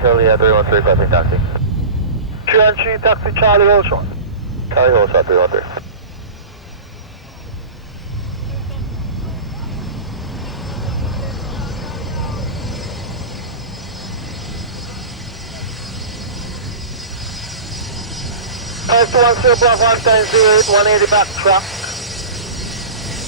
Charlie, 313, crossing taxi. 313, taxi Charlie, hold short. Charlie, hold shot, 313. Five to 10 block 1 times 08, 180 back track.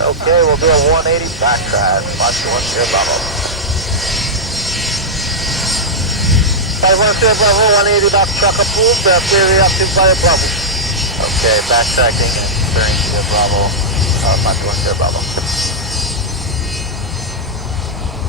Okay, we'll do a 180 backtrack. 510 Bravo. 510 Bravo, 180 back track approved. Very active by Bravo. Okay, backtracking and turning to the Bravo. 510 Bravo.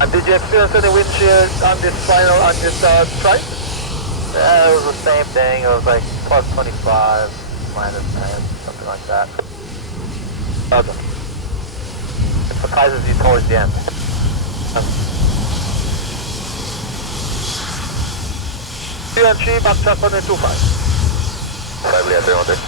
And did you experience any wind shear on this final, on this strike? Yeah, it was the same thing. It was like plus 25, minus 10, something like that. Okay. It surprises you towards the end. TNG, backtrack on the 25. 5 Lea 300.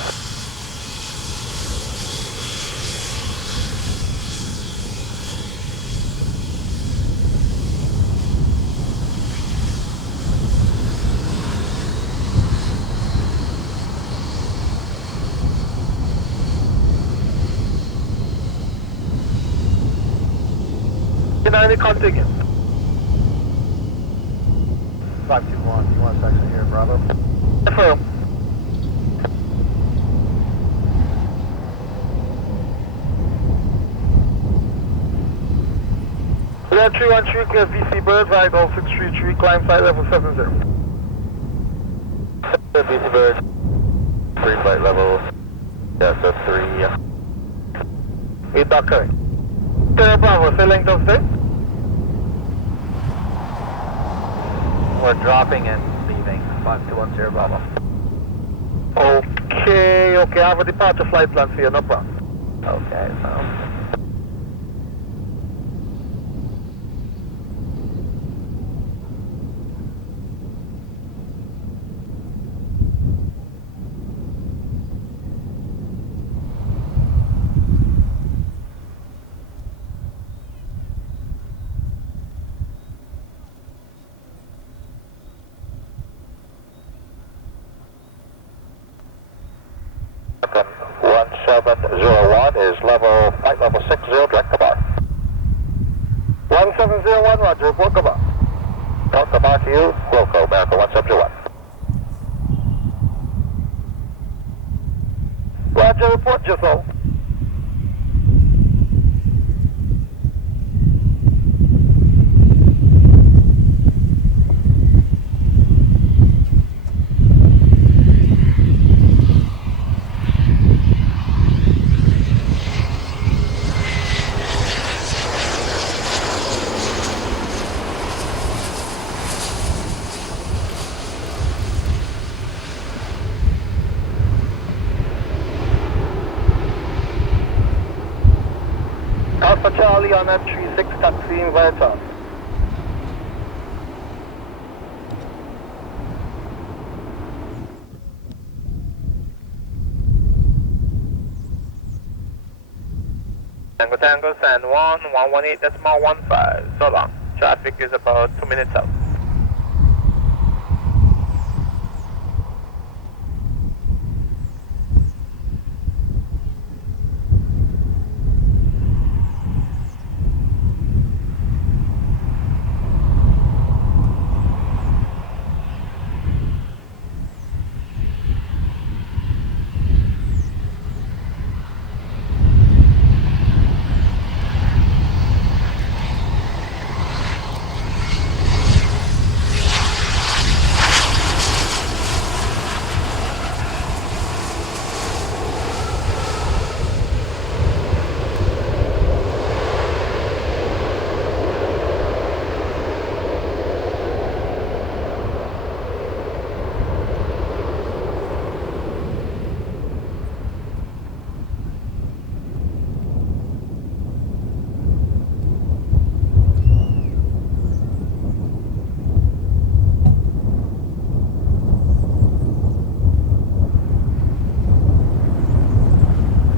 Any contingent? 521, you want section here, Bravo? Affirm. Clear 313, clear VC Bird, right, all 633, climb flight level 70. BC Bird, 3 flight level, yeah, so 3. 8 back correct. Clear Bravo, say length of stay. We're dropping and leaving, 5210 Bravo. Okay, I have a departure flight plan for you, no problem. Okay, so. From 1701 is flight level 60, direct to bar. 1701, roger, report cover. North to bar to you, Wilco, America 171. Roger, report yourself. Alpha Charlie on M36 taxiing via top. Tango Tango San Juan, 118.15, so long. Traffic is about 2 minutes out.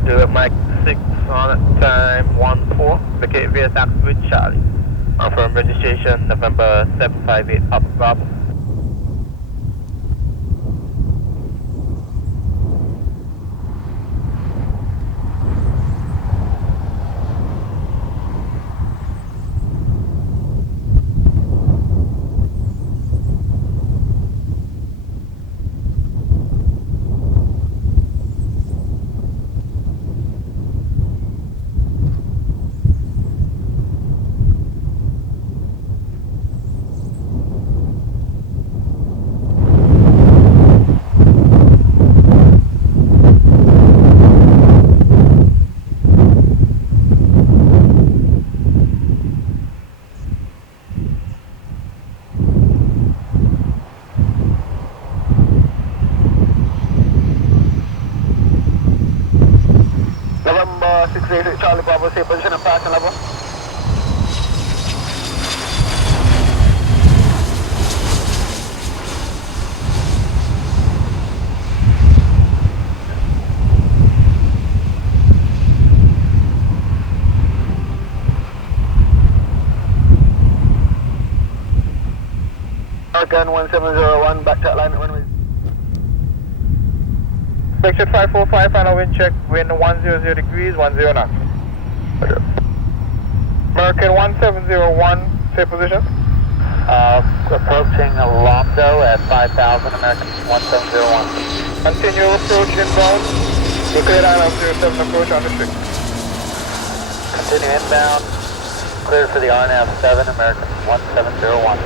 Do it Mike 6 on at time 14, vacate via taxi with Charlie. Confirm registration November 758 Papa Bravo. 686 Charlie Bravo, same position and passing level. American 1701, back to alignment runway. Section 545, final wind check, wind 100 degrees, 10 knots. American 1701, same position. Approaching Lomdo at 5,000, American 1701. Continue approach inbound. Declared island 07 approach on the street. Continue inbound, cleared for the RNAV 7, American 1701.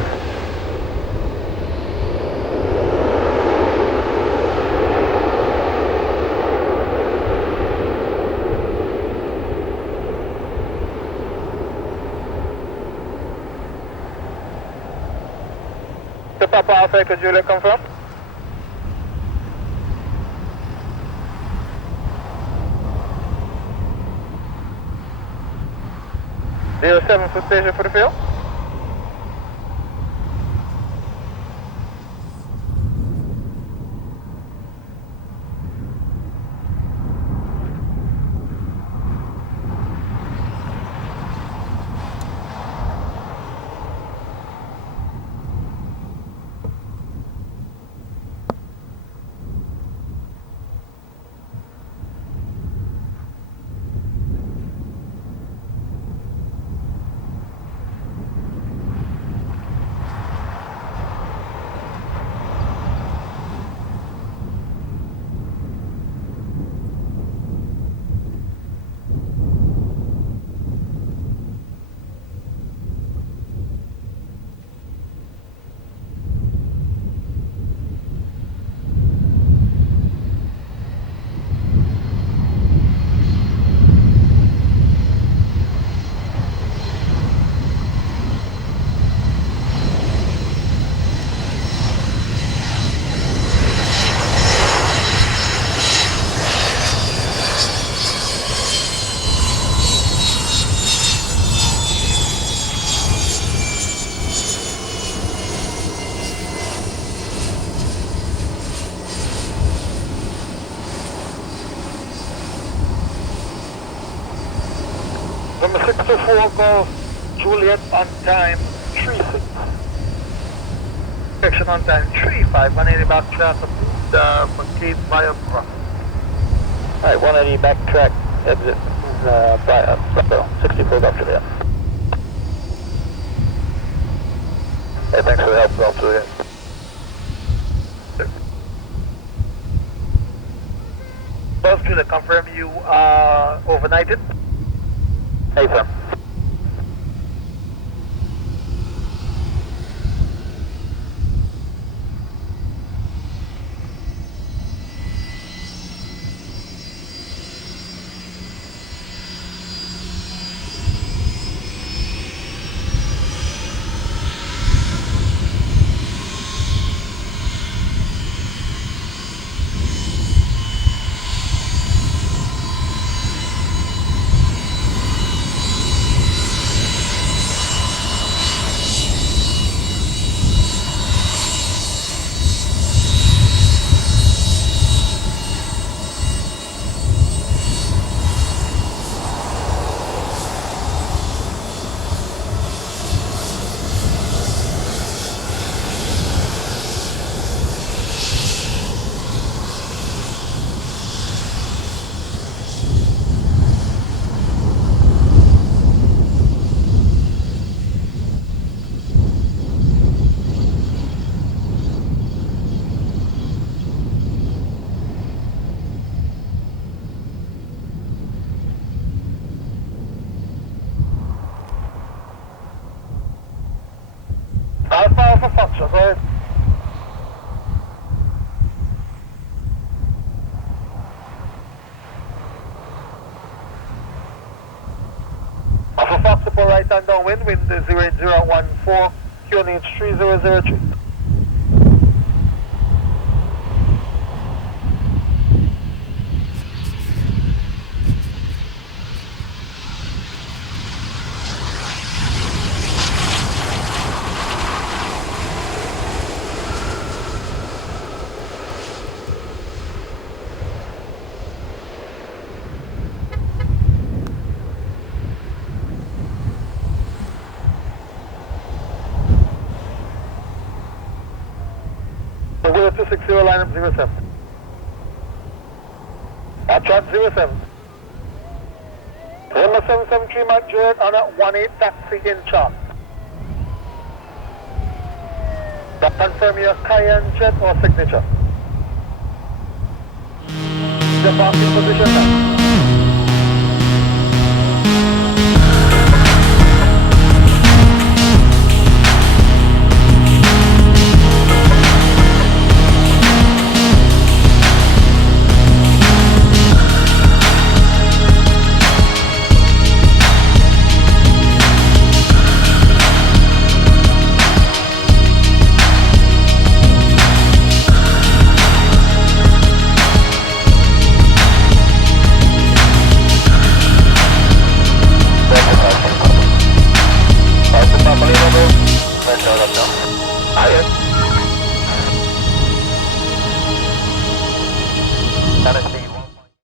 The Papa Alpha Echo Juliet confirm. Zero 07 for station for the field. Number 624 Golf, Juliet on time, 36. Section on time, 35, 180 backtrack, McCabe via Cross. Alright, 180 backtrack, exit, Bradshaw, 64 Golf Juliet. Hey, thanks for the help, Golf Juliet. Golf Juliet, confirm you overnighted? Hey, sir. Alpha Foxtrot, go ahead. Alpha Fox, support right hand downwind, wind 08014, QNH 3003. So go to 60 line up 07. Chart 07. Number 773 Mike Juliet on a 18 taxi in chart. That confirm your Cayenne jet or signature. Departing position now.